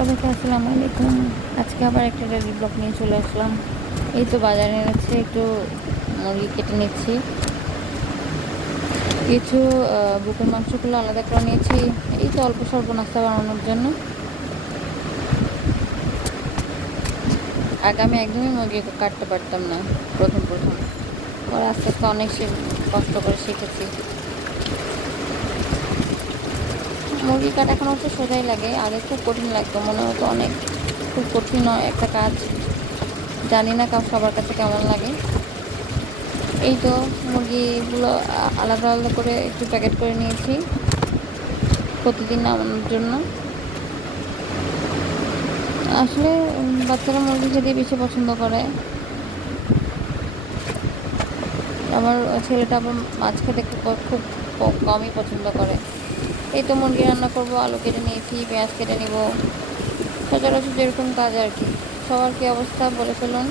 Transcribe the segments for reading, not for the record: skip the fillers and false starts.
সবাইকে আসসালামু আলাইকুম। আজকে আবার একটা ডেলি ব্লগ নিয়ে চলে আসলাম। এই তো বাজারে এনেছে, একটু মুরগি কেটে নিচ্ছি। কিছু বুকের মাংসগুলো আলাদা করে নিয়েছি, এই তো অল্প স্বল্প নাস্তা বানানোর জন্য। আগে আমি একদমই মুরগি কাটতে পারতাম না, প্রথম প্রথম। পরে আস্তে আস্তে অনেক কষ্ট করে শিখেছি। মুরগি কাটা এখন অবশ্য সোজাই লাগে, আগে খুব কঠিন লাগতো, মনে হতো অনেক খুব কঠিন একটা কাজ। জানি না সবার কাছে কেমন লাগে। এই তো মুরগিগুলো আলাদা আলাদা করে একটু প্যাকেট করে নিয়েছি প্রতিদিন নামানোর জন্য। আসলে বাচ্চারা মুরগি খেতে বেশি পছন্দ করে। আমার ছেলেটা আবার মাছ খেতে খুব কমই পছন্দ করে। এই তো মুরগি রান্না করব, আলু কেটে নিয়েছি, পেঁয়াজ কেটে নিব, সচরাচর যেরকম কাজ আর কি। সবার কি অবস্থা বলে ফেলুন।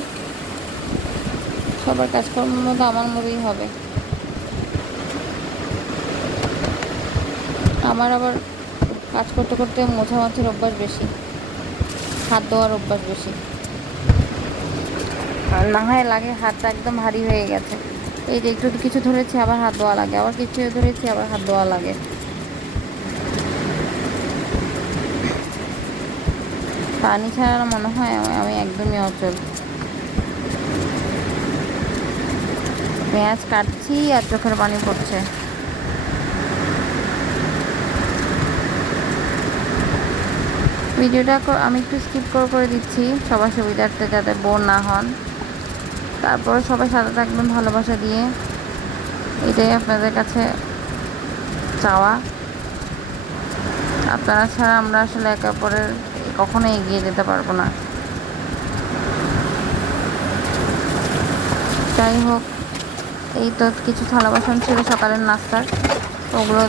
সবার কাজকর্মের মধ্যে আমার মতোই হবে। আমার আবার কাজ করতে করতে মোছামাছির অভ্যাস বেশি, হাত ধোয়ার অভ্যাস বেশি। আর না হয় লাগে হাতটা একদম ভারী হয়ে গেছে। এই যে একটু কিছু ধরেছি আবার হাত ধোয়া লাগে, আবার কিছু ধরেছি আবার হাত ধোয়া লাগে। পানি ছাড়া মনে হয় আমি একদমই অচল। পেঁয়াজ কাটছি আর চোখের পানি পড়ছে। ভিডিওটা আমি একটু স্কিপ করে দিচ্ছি সবার সুবিধার্থে, যাতে বোর না হন। তারপরে সবাই সাথে থাকবেন ভালোবাসা দিয়ে, এটাই আপনাদের কাছে চাওয়া। আপনারা ছাড়া আমরা আসলে একে অপরের কখনোই এগিয়ে যেতে পারবো না। যাই হোক, এই তো কিছু থালা বাসন ছিল সকালের নাস্তার, ওগুলো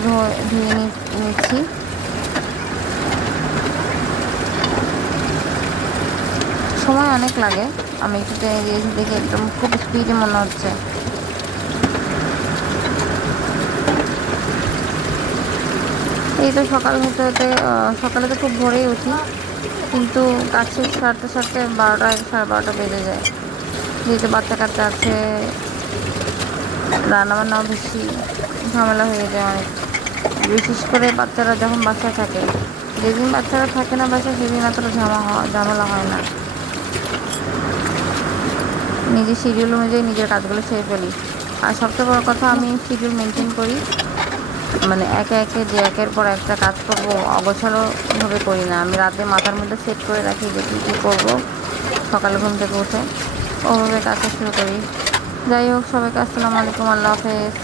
ধুয়ে নিচ্ছি। সময় অনেক লাগে, আমি একটু টেনে দিয়েছি দেখে একদম খুব স্পিডে মনে হচ্ছে। এই তো সকাল হতে হতে সকালে তো খুব ভোরেই উঠি, কিন্তু কাজ শেষ সারতে সারতে 12টা 12:30 বেজে যায়। যেহেতু বাচ্চা কাচ্চা আছে, রান্নাবান্নাও বেশি ঝামেলা হয়ে যায় অনেক। বিশেষ করে বাচ্চারা যখন বাসায় থাকে, যেদিন বাচ্চারা থাকে না বাসায় সেদিন এতটা ঝামেলা হয় না। নিজের শিডিউল অনুযায়ী নিজের কাজগুলো সেরে ফেলি। আর সবচেয়ে বড় কথা, আমি শিডিউল মেনটেন করি, মানে একে একে যে একের পর একটা কাজ করবো অগোছালোভাবে করি না। আমি রাতে মাথার মধ্যে সেট করে রাখি যে কী কী করবো, সকালে ঘুম থেকে উঠে ওভাবে কাজটা শুরু করি। যাই হোক, সবাইকে আসসালামু আলাইকুম, আল্লাহ হাফেজ।